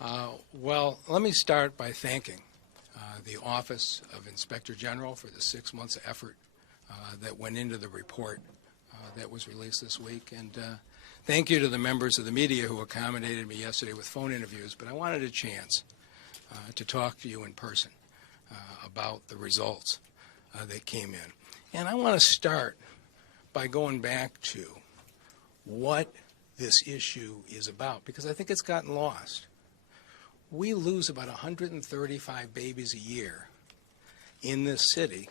Well, let me start by thanking the Office of Inspector General for the 6 months of effort that went into the report that was released this week. And thank you to the members of the media who accommodated me yesterday with phone interviews. But I wanted a chance to talk to you in person about the results that came in. And I want to start by going back to what this issue is about, because I think it's gotten lost. We lose about 135 babies a year in this city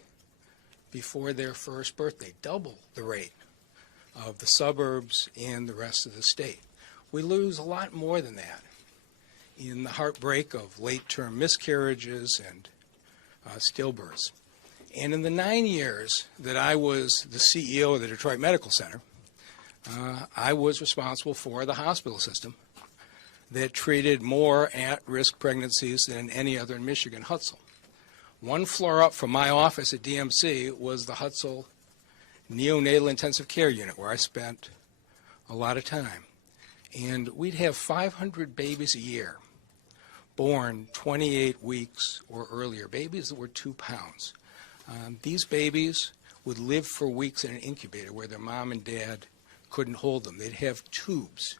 before their first birthday, double the rate of the suburbs and the rest of the state. We lose a lot more than that in the heartbreak of late-term miscarriages and stillbirths. And in the 9 years that I was the CEO of the Detroit Medical Center, I was responsible for the hospital system that treated more at-risk pregnancies than any other in Michigan, Hutzel. One floor up from my office at DMC was the Hutzel Neonatal Intensive Care Unit, where I spent a lot of time. And we'd have 500 babies a year born 28 weeks or earlier, babies that were 2 pounds. These babies would live for weeks in an incubator where their mom and dad couldn't hold them. They'd have tubes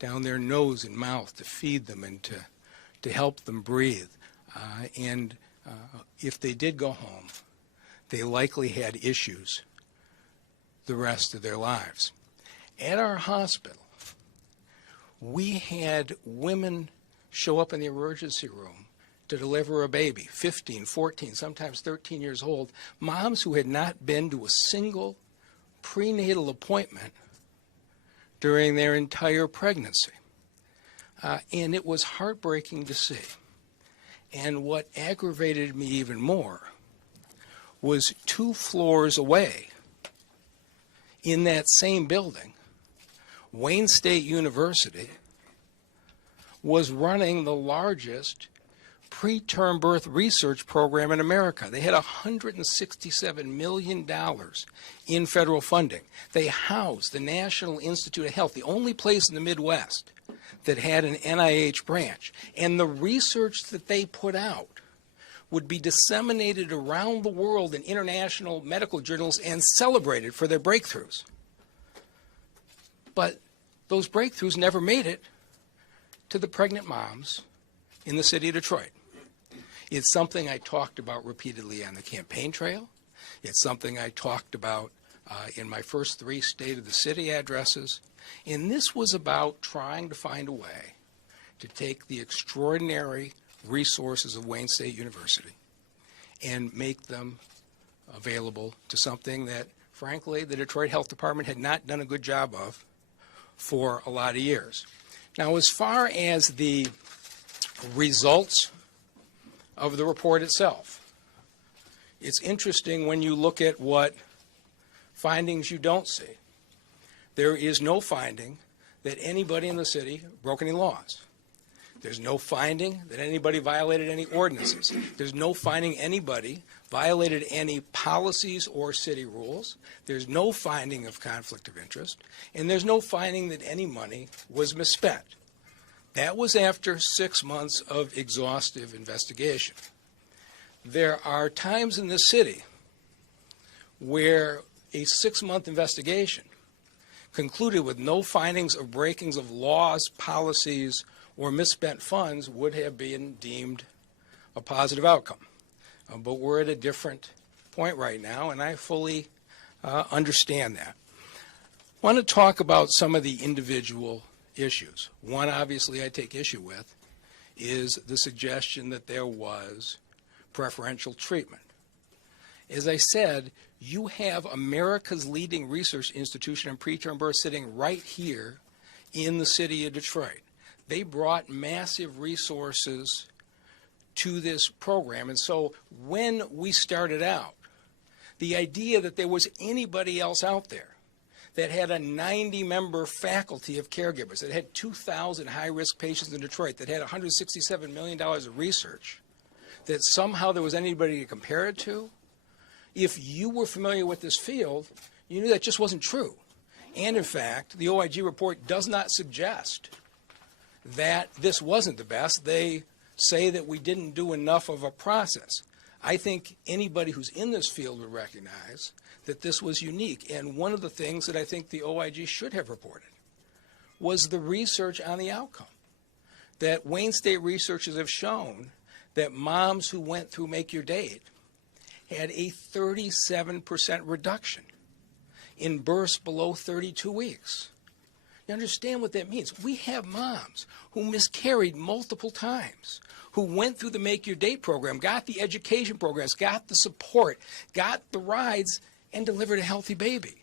down their nose and mouth to feed them and to help them breathe. And if they did go home, they likely had issues the rest of their lives. At our hospital, we had women show up in the emergency room to deliver a baby, 15, 14, sometimes 13 years old, moms who had not been to a single prenatal appointment during their entire pregnancy. And it was heartbreaking to see. And what aggravated me even more was 2 floors away in that same building, Wayne State University was running the largest preterm birth research program in America. They had $167 million in federal funding. They housed the National Institute of Health, the only place in the Midwest that had an NIH branch. And the research that they put out would be disseminated around the world in international medical journals and celebrated for their breakthroughs. But those breakthroughs never made it to the pregnant moms in the city of Detroit. It's something I talked about repeatedly on the campaign trail. It's something I talked about in my first 3 State of the City addresses. And this was about trying to find a way to take the extraordinary resources of Wayne State University and make them available to something that, frankly, the Detroit Health Department had not done a good job of for a lot of years. Now, as far as the results of the report itself, it's interesting when you look at what findings you don't see. There is no finding that anybody in the city broke any laws. There's no finding that anybody violated any ordinances. There's no finding anybody violated any policies or city rules. There's no finding of conflict of interest. And there's no finding that any money was misspent. That was after 6 months of exhaustive investigation. There are times in this city where a 6-month investigation concluded with no findings of breakings of laws, policies, or misspent funds would have been deemed a positive outcome. But we're at a different point right now, and I fully understand that. I want to talk about some of the individual issues. One, obviously, I take issue with is the suggestion that there was preferential treatment. As I said, you have America's leading research institution in preterm birth sitting right here in the city of Detroit. They brought massive resources to this program. And so when we started out, the idea that there was anybody else out there that had a 90-member faculty of caregivers, that had 2,000 high-risk patients in Detroit, that had $167 million of research, that somehow there was anybody to compare it to, if you were familiar with this field, you knew that just wasn't true. And in fact, the OIG report does not suggest that this wasn't the best. They say that we didn't do enough of a process. I think anybody who's in this field would recognize that this was unique. And one of the things that I think the OIG should have reported was the research on the outcome. That Wayne State researchers have shown that moms who went through Make Your Date had a 37% reduction in births below 32 weeks. You understand what that means? We have moms who miscarried multiple times, who went through the Make Your Date program, got the education programs, got the support, got the rides, and delivered a healthy baby.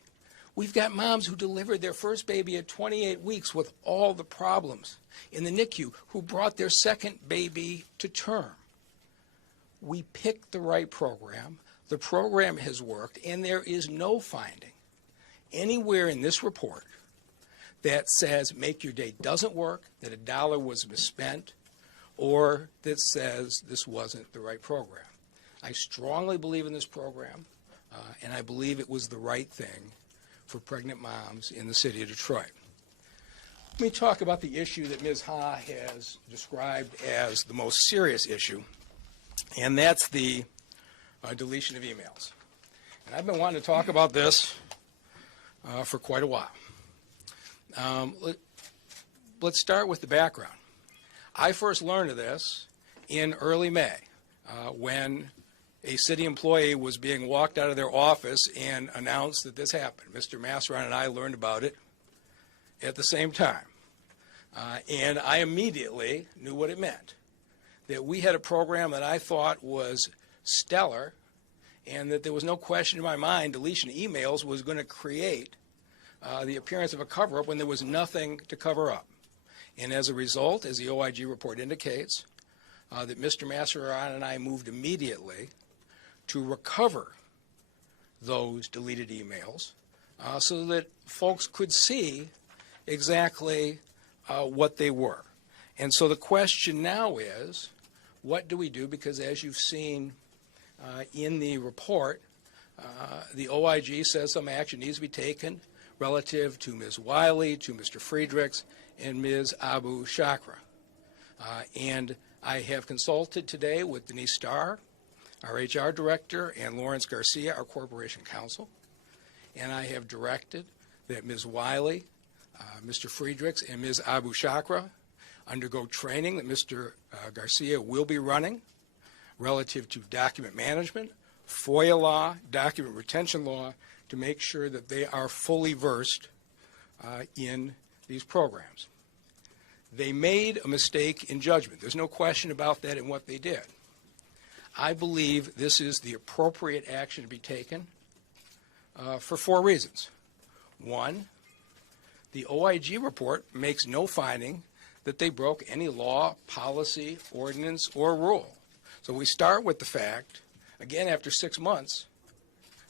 We've got moms who delivered their first baby at 28 weeks with all the problems in the NICU, who brought their second baby to term. We picked the right program. The program has worked, and there is no finding anywhere in this report that says Make Your Date doesn't work, that a dollar was misspent, or that says this wasn't the right program. I strongly believe in this program, and I believe it was the right thing for pregnant moms in the city of Detroit. Let me talk about the issue that Ms. Ha has described as the most serious issue, and that's the deletion of emails. And I've been wanting to talk about this for quite a while. Let's start with the background. I first learned of this in early May when a city employee was being walked out of their office and announced that this happened. Mr. Masseron and I learned about it at the same time. And I immediately knew what it meant, that we had a program that I thought was stellar and that there was no question in my mind deletion of emails was going to create the appearance of a cover-up when there was nothing to cover up. And as a result, as the OIG report indicates, that Mr. Masseron and I moved immediately to recover those deleted emails so that folks could see exactly what they were. And so the question now is, what do we do? Because as you've seen in the report, the OIG says some action needs to be taken relative to Ms. Wiley, to Mr. Friedrichs, and Ms. Abu Shakra. And I have consulted today with Denise Starr, our HR director, and Lawrence Garcia, our corporation counsel. And I have directed that Ms. Wiley, Mr. Friedrichs, and Ms. Abu Shakra undergo training that Mr. Garcia will be running relative to document management, FOIA law, document retention law, to make sure that they are fully versed in these programs. They made a mistake in judgment. There's no question about that in what they did. I believe this is the appropriate action to be taken for 4 reasons. One, the OIG report makes no finding that they broke any law, policy, ordinance, or rule. So we start with the fact, again, after 6 months,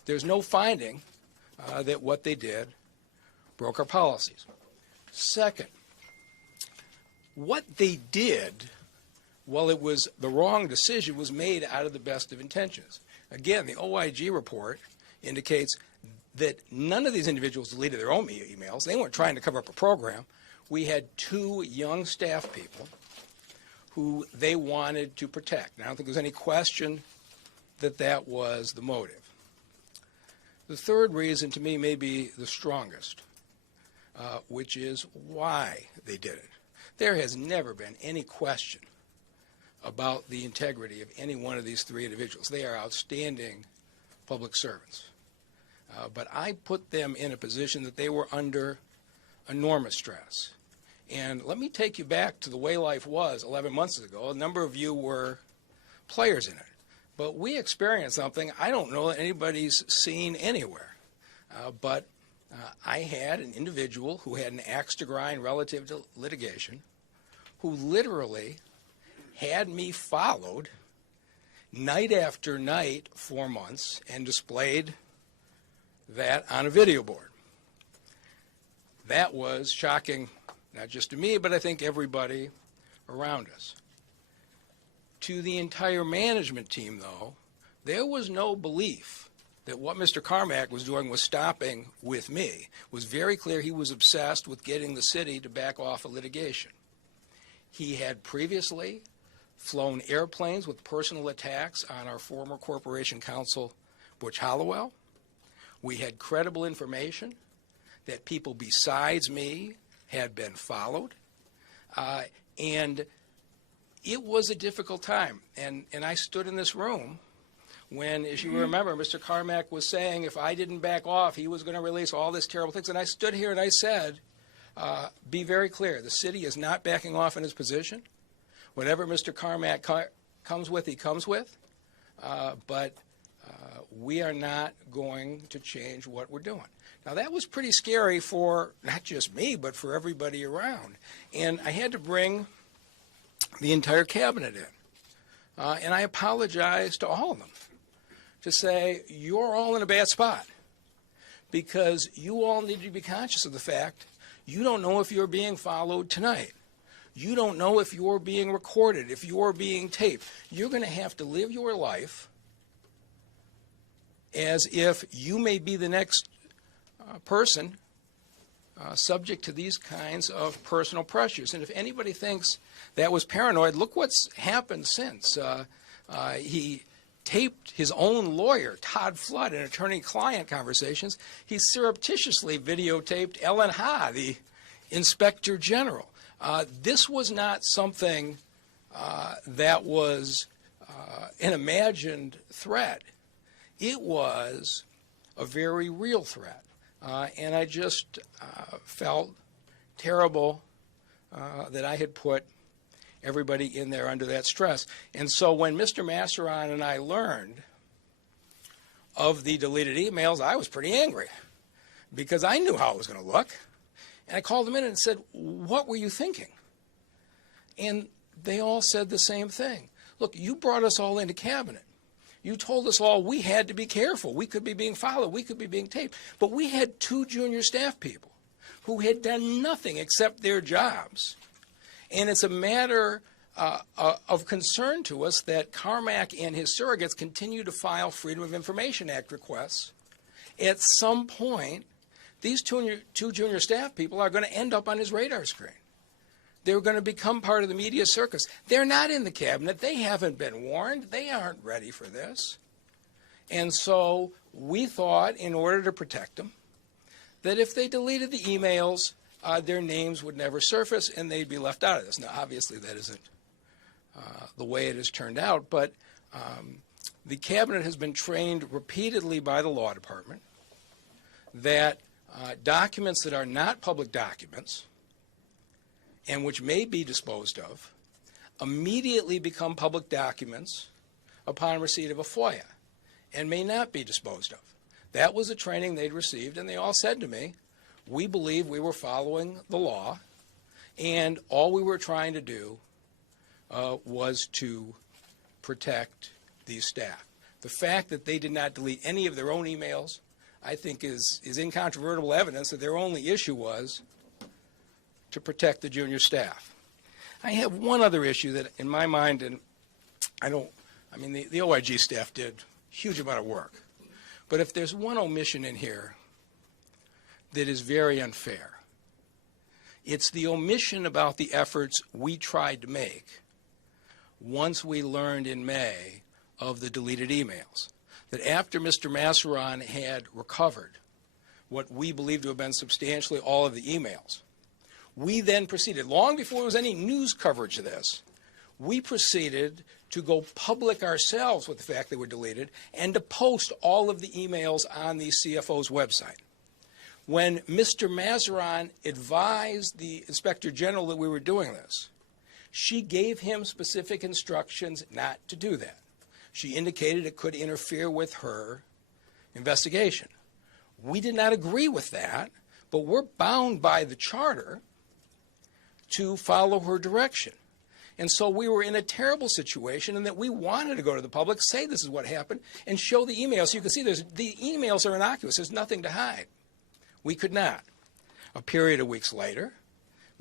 there's no finding that what they did broke our policies. Second, what they did, while it was the wrong decision, was made out of the best of intentions. Again, the OIG report indicates that none of these individuals deleted their own emails. They weren't trying to cover up a program. We had 2 young staff people who they wanted to protect. And I don't think there's any question that that was the motive. The third reason, to me, may be the strongest, which is why they did it. There has never been any question about the integrity of any one of these 3 individuals. They are outstanding public servants. But I put them in a position that they were under enormous stress. And let me take you back to the way life was 11 months ago. A number of you were players in it. But we experienced something I don't know that anybody's seen anywhere. But I had an individual who had an axe to grind relative to litigation, who literally had me followed night after night for months and displayed that on a video board. That was shocking, not just to me, but I think everybody around us. To the entire management team, though, there was no belief that what Mr. Carmack was doing was stopping with me. It was very clear he was obsessed with getting the city to back off of litigation. He had previously flown airplanes with personal attacks on our former corporation counsel, Butch Hollowell. We had credible information that people besides me had been followed. And it was a difficult time. And I stood in this room when, as you remember, Mr. Carmack was saying if I didn't back off, he was going to release all these terrible things. And I stood here and I said, be very clear, the city is not backing off in his position. Whatever Mr. Carmack comes with, he comes with. But we are not going to change what we're doing. Now, that was pretty scary for not just me, but for everybody around. And I had to bring the entire cabinet in. And I apologize to all of them to say, you're all in a bad spot because you all need to be conscious of the fact you don't know if you're being followed tonight. You don't know if you're being recorded, if you're being taped. You're going to have to live your life as if you may be the next person subject to these kinds of personal pressures. And if anybody thinks that was paranoid, look what's happened since. He taped his own lawyer, Todd Flood, in attorney-client conversations. He surreptitiously videotaped Ellen Ha, the Inspector General. This was not something that was an imagined threat. It was a very real threat. And I just felt terrible that I had put everybody in there under that stress. And so when Mr. Masseron and I learned of the deleted emails, I was pretty angry because I knew how it was going to look. And I called them in and said, what were you thinking? And they all said the same thing. Look, you brought us all into cabinet. You told us all we had to be careful. We could be being followed. We could be being taped. But we had 2 junior staff people who had done nothing except their jobs. And it's a matter of concern to us that Carmack and his surrogates continue to file Freedom of Information Act requests. At some point, these 2 junior staff people are going to end up on his radar screen. They're going to become part of the media circus. They're not in the cabinet. They haven't been warned. They aren't ready for this. And so we thought, in order to protect them, that if they deleted the emails, their names would never surface and they'd be left out of this. Now, obviously, that isn't the way it has turned out, but the cabinet has been trained repeatedly by the law department that documents that are not public documents and which may be disposed of immediately become public documents upon receipt of a FOIA and may not be disposed of. That was the training they'd received, and they all said to me, we believe we were following the law, and all we were trying to do was to protect these staff. The fact that they did not delete any of their own emails, I think, is incontrovertible evidence that their only issue was to protect the junior staff. I have one other issue that, in my mind, and the OIG staff did a huge amount of work. But if there's one omission in here that is very unfair, it's the omission about the efforts we tried to make once we learned in May of the deleted emails. That after Mr. Masseron had recovered what we believed to have been substantially all of the emails, we then proceeded, long before there was any news coverage of this, we proceeded to go public ourselves with the fact they were deleted and to post all of the emails on the CFO's website. When Mr. Masseron advised the Inspector General that we were doing this, she gave him specific instructions not to do that. She indicated it could interfere with her investigation. We did not agree with that, but we're bound by the charter to follow her direction. And so we were in a terrible situation in that we wanted to go to the public, say this is what happened, and show the emails. So you can see the emails are innocuous. There's nothing to hide. We could not. A period of weeks later,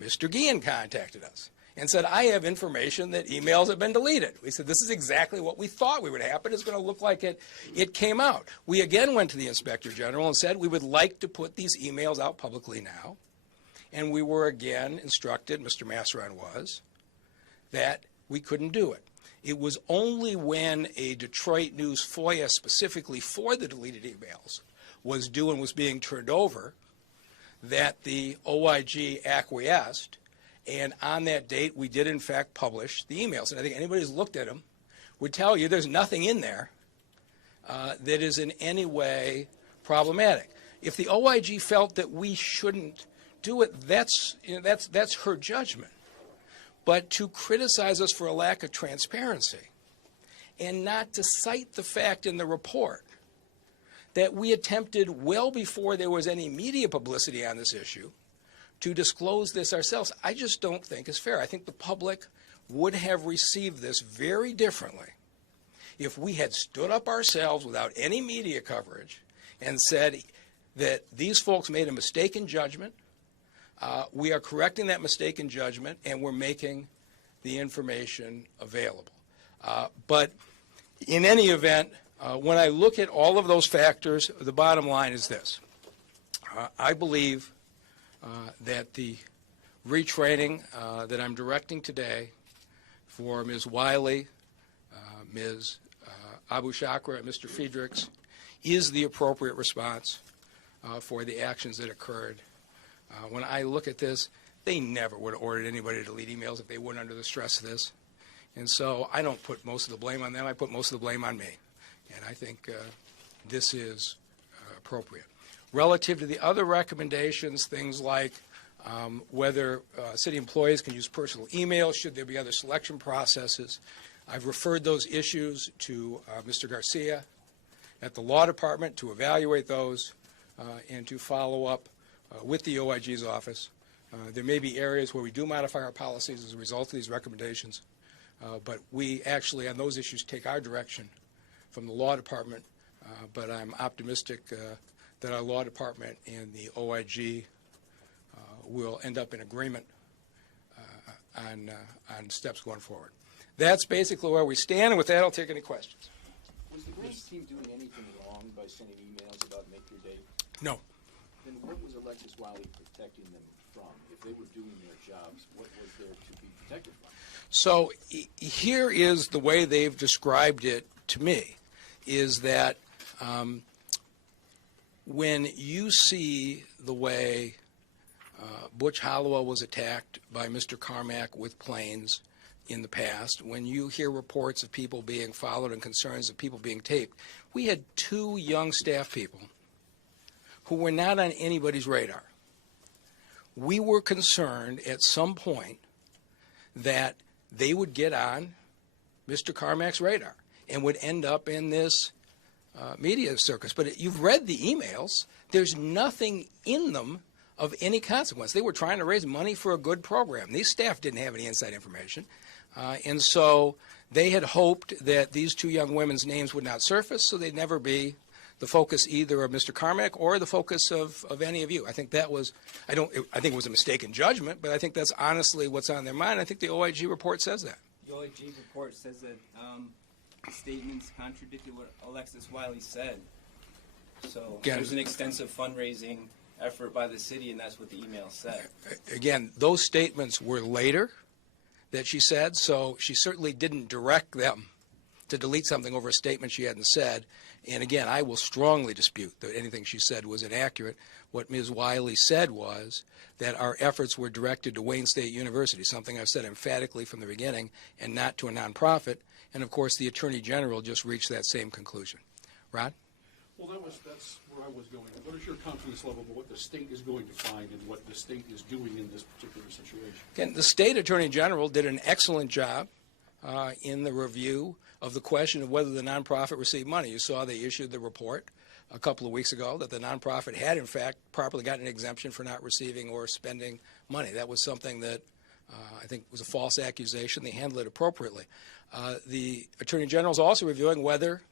Mr. Guillen contacted us and said, I have information that emails have been deleted. We said, this is exactly what we thought would happen. It's going to look like it came out. We again went to the Inspector General and said, we would like to put these emails out publicly now. And we were again instructed, Mr. Masseron was, that we couldn't do it. It was only when a Detroit News FOIA specifically for the deleted emails was due and was being turned over that the OIG acquiesced, and on that date we did in fact publish the emails. And I think anybody who's looked at them would tell you there's nothing in there that is in any way problematic. If the OIG felt that we shouldn't do it, that's her judgment. But to criticize us for a lack of transparency and not to cite the fact in the report that we attempted well before there was any media publicity on this issue to disclose this ourselves, I just don't think is fair. I think the public would have received this very differently if we had stood up ourselves without any media coverage and said that these folks made a mistaken judgment, we are correcting that mistaken judgment, and we're making the information available. But in any event, when I look at all of those factors, the bottom line is this. I believe that the retraining that I'm directing today for Ms. Wiley, Ms. Abu Shakra, and Mr. Friedrichs is the appropriate response for the actions that occurred. When I look at this, they never would have ordered anybody to delete emails if they weren't under the stress of this. And so I don't put most of the blame on them. I put most of the blame on me. And I think this is appropriate. Relative to the other recommendations, things like whether city employees can use personal email, should there be other selection processes, I've referred those issues to Mr. Garcia at the Law Department to evaluate those and to follow up with the OIG's office. There may be areas where we do modify our policies as a result of these recommendations, but we actually on those issues take our direction from the Law Department, but I'm optimistic that our Law Department and the OIG will end up in agreement on steps going forward. That's basically where we stand, and with that I'll take any questions. Was the Grace team doing anything wrong by sending emails about make your date? No. Then what was Alexis Wiley protecting them from? If they were doing their jobs, what was there to be protected from? So here is the way they've described it to me, is that when you see the way Butch Hollowell was attacked by Mr. Carmack with planes in the past, when you hear reports of people being followed and concerns of people being taped, we had 2 young staff people who were not on anybody's radar. We were concerned at some point that they would get on Mr. Carmack's radar and would end up in this media circus. But you've read the emails. There's nothing in them of any consequence. They were trying to raise money for a good program. These staff didn't have any inside information. And so they had hoped that these 2 young women's names would not surface, so they'd never be the focus either of Mr. Carmack or the focus of any of you. I think that was, I think it was a mistaken judgment, but I think that's honestly what's on their mind. I think the OIG report says that. The OIG report says that the statements contradicted what Alexis Wiley said. So there's an extensive fundraising effort by the city, and that's what the email said. Again, those statements were later that she said, so she certainly didn't direct them to delete something over a statement she hadn't said. And again, I will strongly dispute that anything she said was inaccurate. What Ms. Wiley said was that our efforts were directed to Wayne State University, something I've said emphatically from the beginning, and not to a nonprofit. And of course, the Attorney General just reached that same conclusion. Rod? Well, that's where I was going. What is your confidence level about what the state is going to find and what the state is doing in this particular situation? Again, the State Attorney General did an excellent job in the review of the question of whether the nonprofit received money. You saw they issued the report a couple of weeks ago that the nonprofit had, in fact, properly gotten an exemption for not receiving or spending money. That was something that I think was a false accusation. They handled it appropriately. The Attorney General is also reviewing whether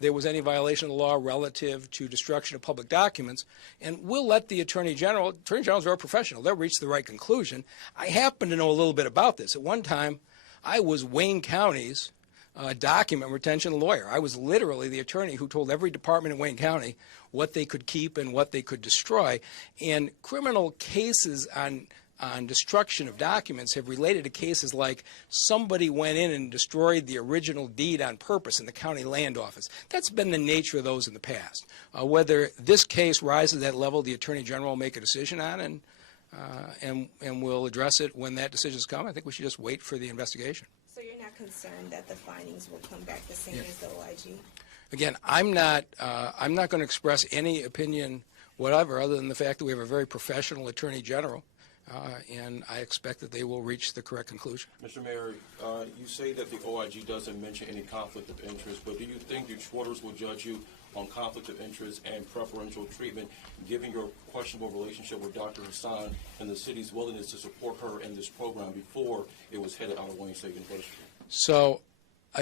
there was any violation of the law relative to destruction of public documents, and we'll let the Attorney General is very professional. They'll reach the right conclusion. I happen to know a little bit about this. At one time, I was Wayne County's document retention lawyer. I was literally the attorney who told every department in Wayne County what they could keep and what they could destroy. And criminal cases on on destruction of documents have related to cases like somebody went in and destroyed the original deed on purpose in the county land office. That's been the nature of those in the past. Whether this case rises to that level, the Attorney General will make a decision on, and we'll address it when that decision's come. I think we should just wait for the investigation. So you're not concerned that the findings will come back the same as the OIG? Again, I'm not going to express any opinion whatever other than the fact that we have a very professional Attorney General. And I expect that they will reach the correct conclusion. Mr. Mayor, you say that the OIG doesn't mention any conflict of interest, but do you think Detroiters will judge you on conflict of interest and preferential treatment, given your questionable relationship with Dr. Hassan and the city's willingness to support her in this program before it was headed out of Wayne State University? So,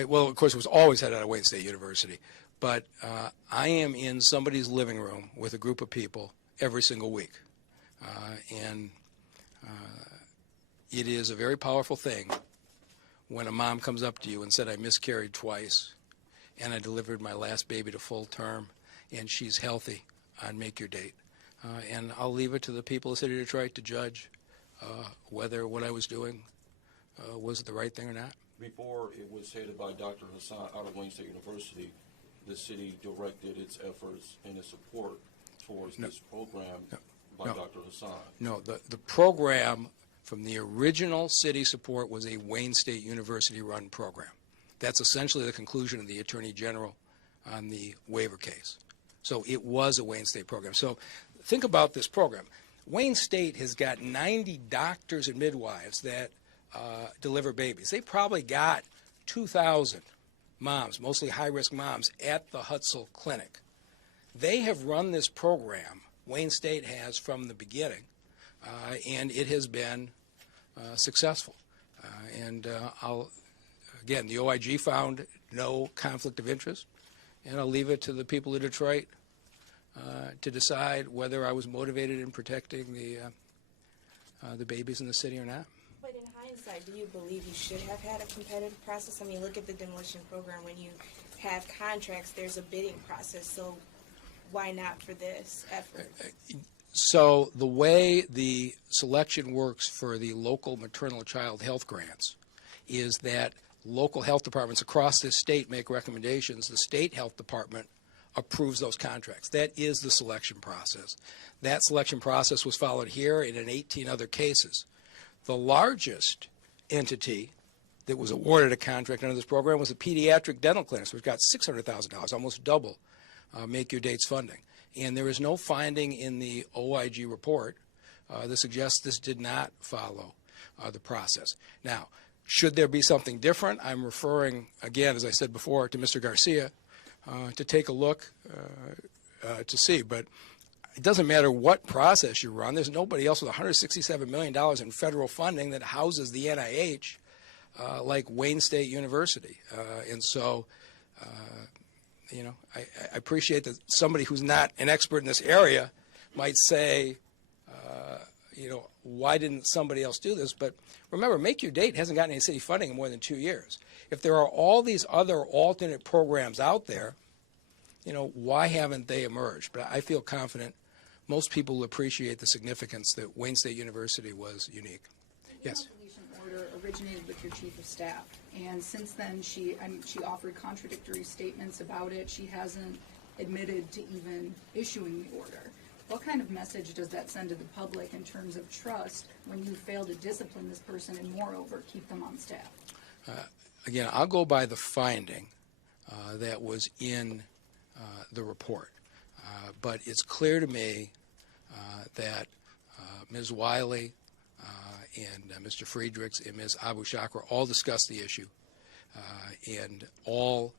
well, of course, it was always headed out of Wayne State University, but I am in somebody's living room with a group of people every single week, and it is a very powerful thing when a mom comes up to you and said, I miscarried twice, and I delivered my last baby to full term, and she's healthy on Make Your Date. And I'll leave it to the people of the city of Detroit to judge whether what I was doing was the right thing or not. Before it was headed by Dr. Hassan out of Wayne State University, the city directed its efforts and its support towards this program by Dr. Hassan. No, the program from the original city support was a Wayne State University-run program. That's essentially the conclusion of the Attorney General on the waiver case. So it was a Wayne State program. So think about this program. Wayne State has got 90 doctors and midwives that deliver babies. They probably got 2,000 moms, mostly high-risk moms, at the Hutzel Clinic. They have run this program, Wayne State has, from the beginning, and it has been successful. Again, the OIG found no conflict of interest, and I'll leave it to the people of Detroit to decide whether I was motivated in protecting the babies in the city or not. But in hindsight, do you believe you should have had a competitive process? I mean, look at the demolition program. When you have contracts, there's a bidding process. So why not for this effort? So the way the selection works for the local maternal and child health grants is that local health departments across this state make recommendations. The state health department approves those contracts. That is the selection process. That selection process was followed here and in 18 other cases. The largest entity that was awarded a contract under this program was the pediatric dental clinics, which got $600,000, almost double Make Your Date's funding. And there is no finding in the OIG report that suggests this did not follow the process. Now, should there be something different? I'm referring, again, as I said before, to Mr. Garcia to take a look to see. But it doesn't matter what process you run. There's nobody else with $167 million in federal funding that houses the NIH like Wayne State University. And so, I appreciate that somebody who's not an expert in this area might say, why didn't somebody else do this? But remember, Make Your Date hasn't gotten any city funding in more than 2 years. If there are all these other alternate programs out there, why haven't they emerged? But I feel confident most people will appreciate the significance that Wayne State University was unique. Yes. Order originated with your chief of staff, and since then she offered contradictory statements about it. She hasn't admitted to even issuing the order. What kind of message does that send to the public in terms of trust when you fail to discipline this person and, moreover, keep them on staff? Again, I'll go by the finding that was in the report. But it's clear to me that Ms. Wiley and Mr. Friedrichs and Ms. Abu Shakra all discussed the issue and all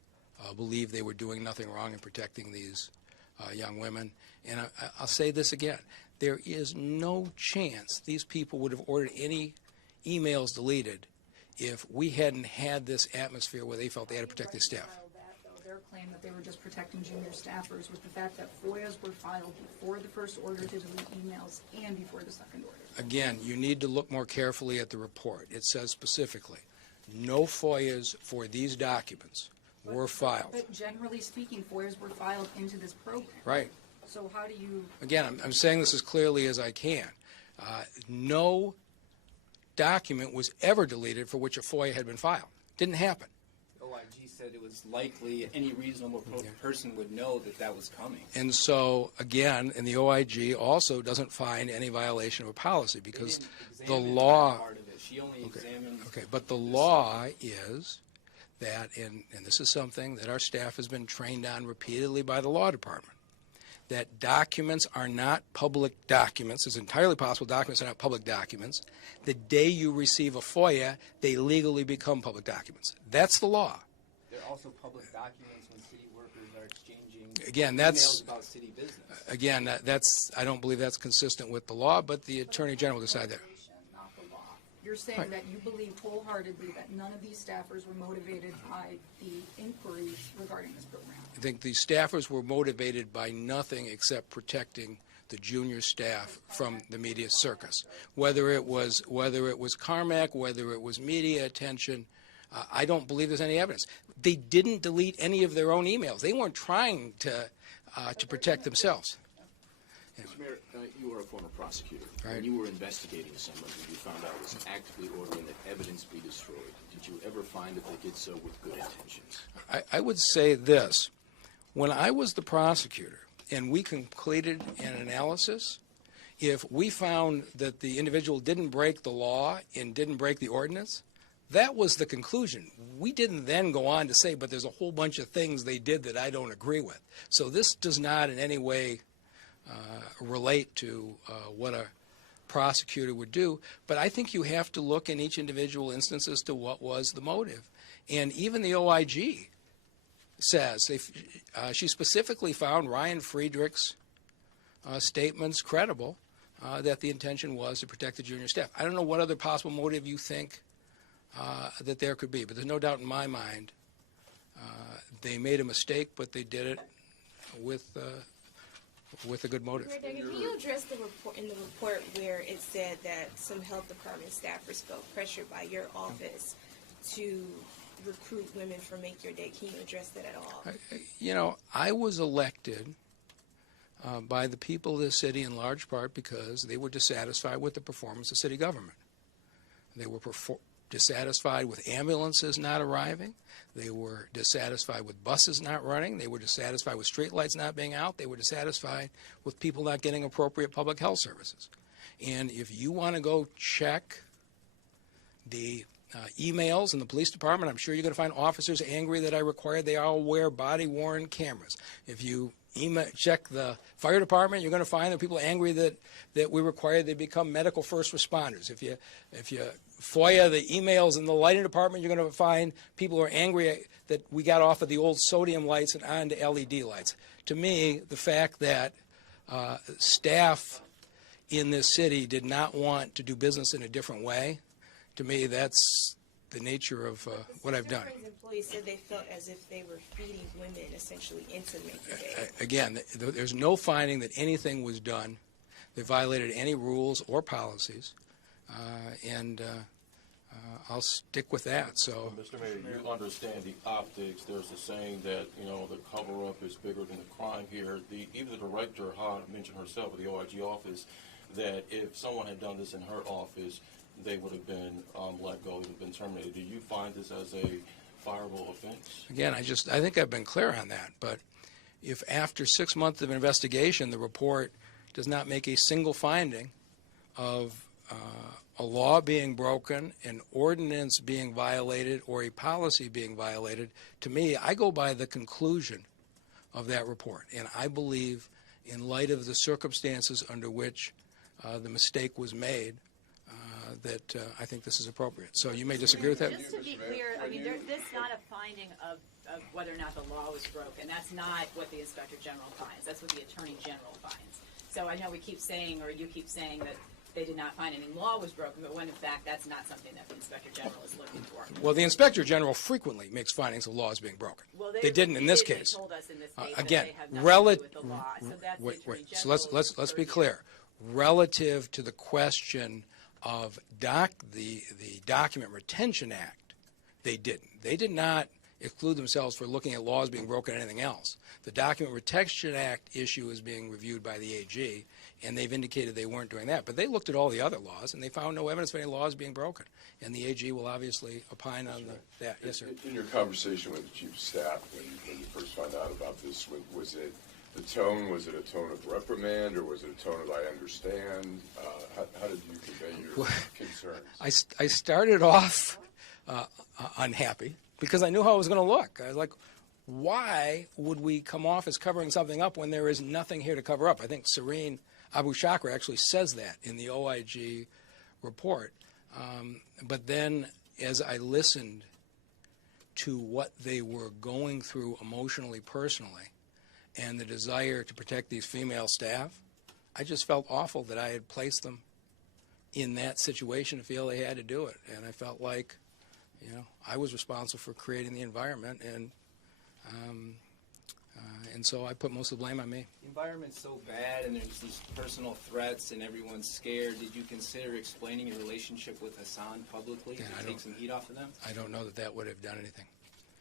believe they were doing nothing wrong in protecting these young women. And I'll say this again. There is no chance these people would have ordered any emails deleted if we hadn't had this atmosphere where they felt they had to protect their staff. Their claim that they were just protecting junior staffers was the fact that FOIAs were filed before the first order to delete emails and before the second order. Again, you need to look more carefully at the report. It says specifically, no FOIAs for these documents were filed. But generally speaking, FOIAs were filed into this program. Right. So how do you... Again, I'm saying this as clearly as I can. No document was ever deleted for which a FOIA had been filed. Didn't happen. OIG said it was likely any reasonable person would know that that was coming. And so, again, and the OIG also doesn't find any violation of a policy because They the didn't examine law, that part of it. She only examined. okay, but the law is that, and this is something that our staff has been trained on repeatedly by the law department, that documents are not public documents. It's entirely possible documents are not public documents. The day you receive a FOIA, they legally become public documents. That's the law. They're also public documents when city workers are exchanging Again, that's- emails about city business. Again, that's, I don't believe that's consistent with the law, but the Attorney General will decide that. Not the law. You're saying that you believe wholeheartedly that none of these staffers were motivated by the inquiries regarding this program. I think the staffers were motivated by nothing except protecting the junior staff from the media circus. Whether it was Carmack, whether it was media attention, I don't believe there's any evidence. They didn't delete any of their own emails. They weren't trying to protect themselves. Mr. Mayor, you were a former prosecutor. Right. When you were investigating someone who you found out was actively ordering that evidence be destroyed, did you ever find that they did so with good intentions? I would say this. When I was the prosecutor and we completed an analysis, if we found that the individual didn't break the law and didn't break the ordinance, that was the conclusion. We didn't then go on to say, but there's a whole bunch of things they did that I don't agree with. So this does not in any way relate to what a prosecutor would do. But I think you have to look in each individual instance as to what was the motive. And even the OIG says, she specifically found Ryan Friedrich's statements credible, that the intention was to protect the junior staff. I don't know what other possible motive you think that there could be, but there's no doubt in my mind they made a mistake, but they did it with a good motive. Mayor Duggan, can you address the report in the report where it said that some health department staffers felt pressured by your office to recruit women for Make Your Day? Can you address that at all? You know, I was elected by the people of this city in large part because they were dissatisfied with the performance of city government. They were dissatisfied with ambulances not arriving. They were dissatisfied with buses not running. They were dissatisfied with streetlights not being out. They were dissatisfied with people not getting appropriate public health services. And if you want to go check the emails in the police department, I'm sure you're going to find officers angry that I required they all wear body-worn cameras. If you check the fire department, you're going to find that people are angry that we require they become medical first responders. If you FOIA the emails in the lighting department, you're going to find people who are angry that we got off of the old sodium lights and onto LED lights. To me, the fact that staff in this city did not want to do business in a different way, to me, that's the nature of what I've done. Employees said they felt as if they were feeding women essentially into Make Your Day. Again, there's no finding that anything was done that violated any rules or policies, and I'll stick with that. So, Mr. Mayor, you understand the optics. There's a saying that, you know, the cover-up is bigger than the crime here. Even the director, mentioned herself at the OIG office, that if someone had done this in her office, they would have been let go, would have been terminated. Do you find this as a fireable offense? again, I think I've been clear on that. But if after 6 months of investigation, the report does not make a single finding of a law being broken, an ordinance being violated, or a policy being violated, to me, I go by the conclusion of that report. And I believe, in light of the circumstances under which the mistake was made, that I think this is appropriate. So you may disagree with that? Just to be clear, I mean, that's not a finding of whether or not the law was broken. That's not what the Inspector General finds. That's what the Attorney General finds. So I know we keep saying, or you keep saying, that they did not find any law was broken, but when in fact that's not something that the Inspector General is looking for. Well, the Inspector General frequently makes findings of laws being broken. Well, they didn't in this they case. Told us in this case Again, that they have nothing to do with the law. So that's the Attorney wait. So General's let's be purview. clear. Relative to the question of the Document Retention Act, they didn't. They did not exclude themselves for looking at laws being broken or anything else. The Document Retention Act issue is being reviewed by the AG, and they've indicated they weren't doing that. But they looked at all the other laws, and they found no evidence of any laws being broken. And the AG will obviously opine on that. Yes, sir. In your conversation with the chief of staff, when you first found out about this, was it the tone? Was it a tone of reprimand, or was it a tone of I understand? How did you convey your concerns? I started off unhappy because I knew how it was going to look. I was like, why would we come off as covering something up when there is nothing here to cover up? I think Serene Abu Shakra actually says that in the OIG report. But then as I listened to what they were going through emotionally, personally, and the desire to protect these female staff, I just felt awful that I had placed them in that situation to feel they had to do it. And I felt like, I was responsible for creating the environment, and so I put most of the blame on me. The environment's so bad, and there's these personal threats, and everyone's scared. Did you consider explaining your relationship with Hassan publicly to take some heat off of them? I don't know that would have done anything.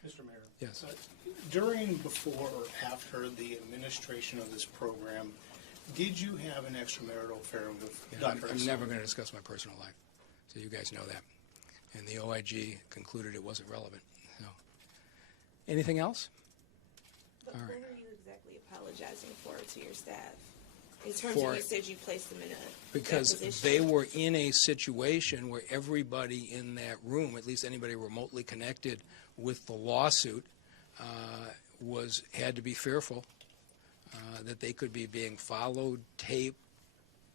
Mr. Mayor. Yes. During, before, or after the administration of this program, did you have an extramarital affair with Dr. I'm never going to discuss my personal life, so you guys know that. And the OIG concluded it wasn't relevant. So, anything else? But All right. what are you exactly apologizing for to your staff? In terms of you said you placed them in a because position. they were in a situation where everybody in that room, at least anybody remotely connected with the lawsuit, had to be fearful that they could be being followed, taped,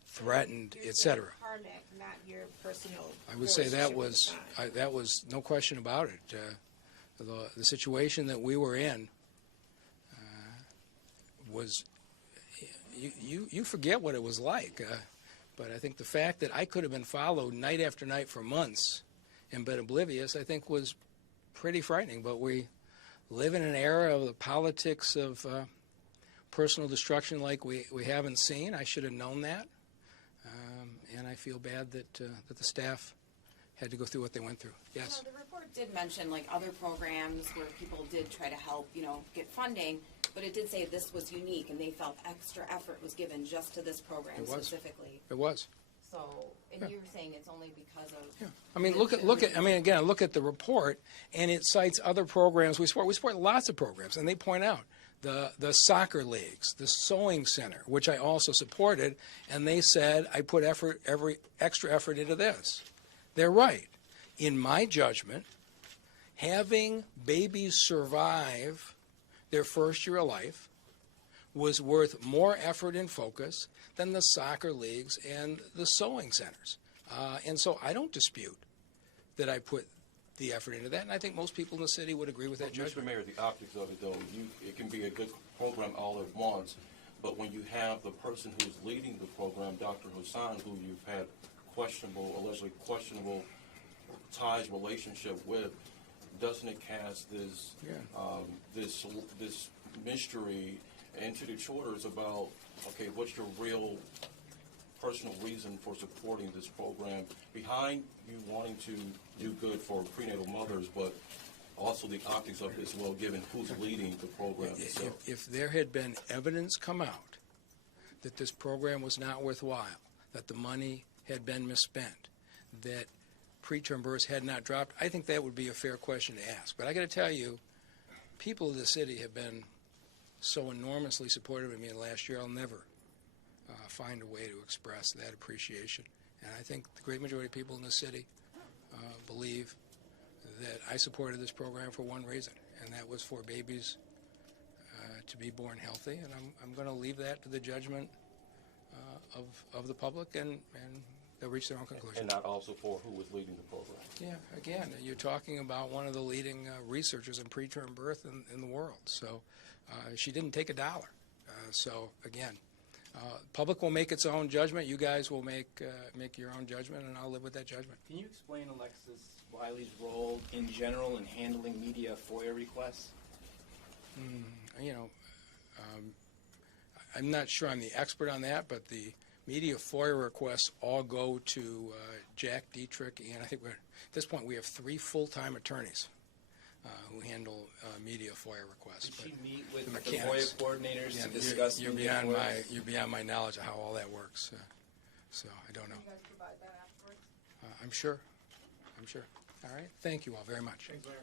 threatened, etc. Carmack, not your personal. I would say that relationship was with no question about it. The situation that we were in was. You forget what it was like, but I think the fact that I could have been followed night after night for months and been oblivious, I think, was pretty frightening. But we live in an era of the politics of personal destruction like we haven't seen. I should have known that, and I feel bad that the staff had to go through what they went through. Yes? The report did mention other programs where people did try to help, get funding. But it did say this was unique, and they felt extra effort was given just to this program specifically. It was. So, and you were saying it's only because of. Yeah. I mean, look at the report, and it cites other programs we support. We support lots of programs, and they point out the soccer leagues, the sewing center, which I also supported, and they said I put every extra effort into this. They're right. In my judgment, having babies survive their first year of life was worth more effort and focus than the soccer leagues and the sewing centers. And so I don't dispute that I put the effort into that, and I think most people in the city would agree with that judgment. Mr. Mayor, the optics of it, though, it can be a good program all at once, but when you have the person who's leading the program, Dr. Hassan, who you've had allegedly questionable ties, relationship with, doesn't it cast this this mystery into the shoulders about, okay, what's your real personal reason for supporting this program behind you wanting to do good for prenatal mothers, but also the optics of this, well, given who's leading the program itself? If there had been evidence come out that this program was not worthwhile, that the money had been misspent, that preterm births had not dropped, I think that would be a fair question to ask. But I got to tell you, people of the city have been so enormously supportive of me in the last year, I'll never find a way to express that appreciation. And I think the great majority of people in the city believe that I supported this program for one reason, and that was for babies to be born healthy. And I'm going to leave that to the judgment of the public, and they'll reach their own conclusion. And not also for who was leading the program. Yeah, again, you're talking about one of the leading researchers in preterm birth in the world. So she didn't take $1. So again, public will make its own judgment. You guys will make your own judgment, and I'll live with that judgment. Can you explain Alexis Wiley's role in general in handling media FOIA requests? I'm not sure I'm the expert on that, but the media FOIA requests all go to Jack Dietrich, and I think at this point we have 3 full-time attorneys who handle media FOIA requests. Did But she meet with the the mechanics. FOIA coordinators Yeah, to discuss you're media beyond FOIAs? you're beyond my knowledge of how all that works. So I don't know. Can you guys provide that afterwards? I'm sure. All right. Thank you all very much. Thanks, Mayor.